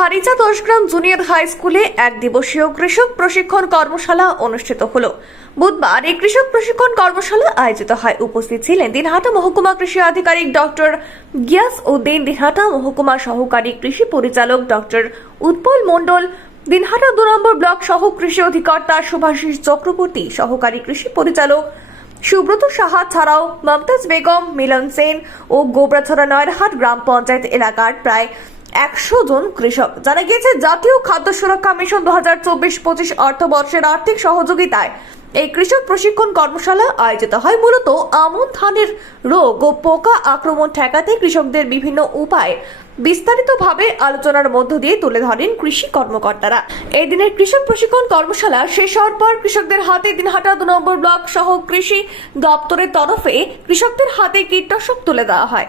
Kharija Dasgram junior high স্কুলে এক দিবসীয় কৃষক প্রশিক্ষণ কর্মশালা অনুষ্ঠিত হল। বুধবার এই কৃষক প্রশিক্ষণ কর্মশালা আয়োজিত হয়। উপস্থিত ছিলেন দিনহাটা মহকুমা কৃষি আধিকারিক ডক্টর গিয়াস উদ্দিন। দিনহাটা মহকুমা সহকারী কৃষি পরিচালক ডক্টর উৎপল মণ্ডল। দিনহাটা দু নম্বর ব্লক সহ কৃষি অধিকর্তা শুভাশিস চক্রবর্তী, সহকারী কৃষি পরিচালক সুব্রত সাহা ছাড়াও মমতাজ বেগম, মিলন সেন ও গোবরাছড়া নয়রহাট গ্রাম পঞ্চায়েত এলাকার প্রায় একশো জন কৃষক। জানা গিয়েছে, জাতীয় খাদ্য সুরক্ষা মিশন দু হাজার চব্বিশ পঁচিশ অর্থবর্ষের আর্থিক সহযোগিতায় এই কৃষক প্রশিক্ষণ কর্মশালা আয়োজিত হয়। মূলত আমন ধানের রোগ ও পোকা আক্রমণ ঠেকাতে কৃষকদের বিভিন্ন উপায় বিস্তারিতভাবে আলোচনার মধ্য দিয়ে তুলে ধরেন কৃষি কর্মকর্তারা। এই দিনের কৃষক প্রশিক্ষণ কর্মশালা শেষ হওয়ার পর কৃষকদের হাতে দিনহাটা দু নম্বর ব্লক সহ কৃষি দপ্তরের তরফে কৃষকদের হাতে কীটনাশক তুলে দেওয়া হয়।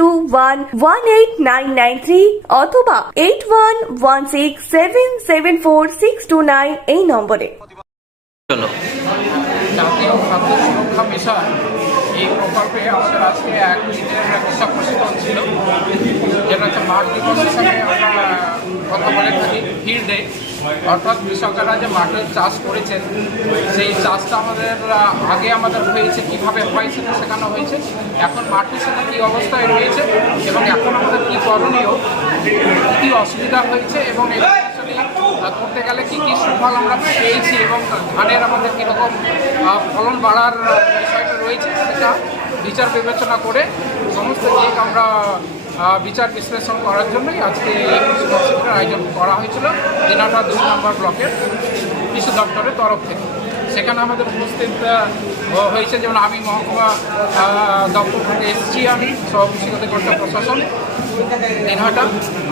two one one eight nine nine three অথবা eight one one six seven seven four six two nine এই নম্বরে। এই প্রকল্পে আমাদের আজকে এক দিনের একটা প্রশিক্ষণ ছিল। যেটা হচ্ছে মাঠ দিবসের সঙ্গে আমরা কথা বলে ডে অর্থাৎ কৃষকেরা যে মাঠে চাষ করেছেন, সেই চাষটা আমাদের আগে আমাদের হয়েছে, কীভাবে হয় সেটা শেখানো হয়েছে। এখন মাঠের সাথে কী অবস্থায় রয়েছে এবং এখন আমাদের কী করণীয়, কী অসুবিধা হয়েছে এবং করতে গেলে কী কী সুফল আমরা পেয়েছি এবং ধানের আমাদের কীরকম ফলন বাড়ার বিষয়টা রয়েছে সেটা বিচার বিবেচনা করে সমস্ত দিক আমরা বিচার বিশ্লেষণ করার জন্যই আজকে এই শিবিরের আয়োজন করা হয়েছিল দিনাটা দুই নম্বর ব্লকের কৃষি দপ্তরের তরফ থেকে। সেখানে আমাদের উপস্থিত হয়েছে যেমন আমি মহকুমা দপ্তর থেকে এসেছি আমি কৃষি অধিকর্তা প্রশাসন দিনহাটা।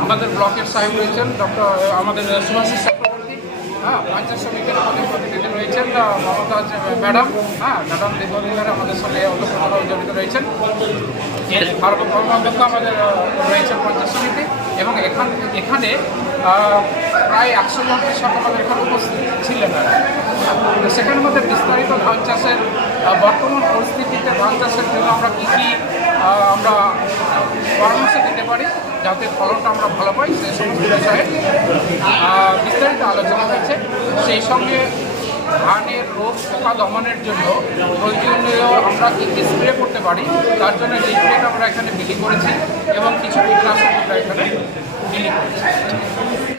আমাদের ব্লকের সাহেব রয়েছেন ডক্টর আমাদের সুভাষিস চক্রবর্তী। হ্যাঁ পঞ্চায়েত সমিতির আমাদের প্রতিনিধি রয়েছেন মমতাজ ম্যাডাম। হ্যাঁ ম্যাডাম দীর্ঘদিনের আমাদের সঙ্গে অন্তর্প্রধানও জড়িত রয়েছেন। সর্বকর্মাধ্যক্ষ আমাদের আহ, রয়েছেন পঞ্চায়েত সমিতি। এবং এখান এখানে প্রায় একশো জন কৃষক এখানে উপস্থিত ছিলেন সেখানের মধ্যে বিস্তারিত ধান চাষের বর্তমান পরিস্থিতিতে ধান চাষের জন্য আমরা কী কী আমরা পরামর্শ দিতে পারি যাতে ফলনটা আমরা ভালো পাই সে সমস্ত বিষয়ে বিস্তারিত আলোচনা হয়েছে। সেই সঙ্গে ধানের রোগ পোকা দমনের জন্য প্রয়োজনীয় আমরা কী কী স্প্রে করতে পারি, তার জন্য আমরা এখানে বিলি করেছি এবং কিছু কীটনাশক আমরা এখানে বিলি করেছি